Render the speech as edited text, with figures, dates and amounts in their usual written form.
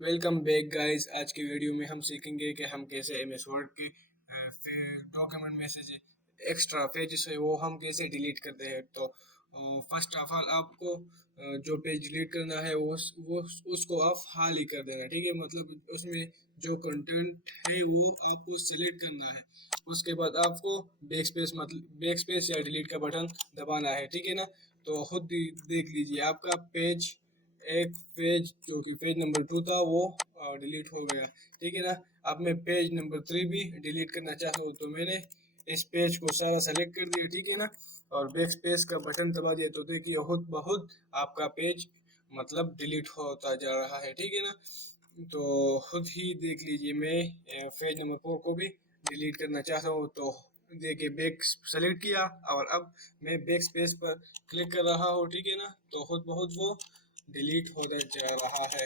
Welcome back guys. आज की video में हम सीखेंगे कि हम कैसे एमएस वर्ड के डॉक्यूमेंट में से एक्स्ट्रा पेजेस है वो हम कैसे डिलीट करते हैं। तो फर्स्ट ऑफ ऑल आपको जो पेज डिलीट करना है वो उसको आप हाल ही कर देना, ठीक है। मतलब उसमें जो कंटेंट है वो आपको सिलेक्ट करना है। उसके बाद आपको बैक स्पेस या डिलीट का बटन दबाना है, ठीक है ना। तो खुद देख लीजिए, आपका पेज एक पेज जो कि पेज नंबर 2 था वो डिलीट हो गया, ठीक है ना। अब मैं पेज नंबर 3 भी डिलीट करना चाहता हूँ, तो मैंने इस पेज को सारा सेलेक्ट कर दिया, ठीक है ना। और बैक स्पेस का बटन दबा दिया, तो देखिए खुद ब खुद आपका पेज मतलब डिलीट होता जा रहा है, ठीक है ना। तो खुद ही देख लीजिए, मैं पेज नंबर 4 को भी डिलीट करना चाहता हूँ। तो देखिए बैक सेलेक्ट किया और अब मैं बैक स्पेस पर क्लिक कर रहा हूँ, ठीक है ना। तो खुद ब खुद वो डिलीट होता जा रहा है।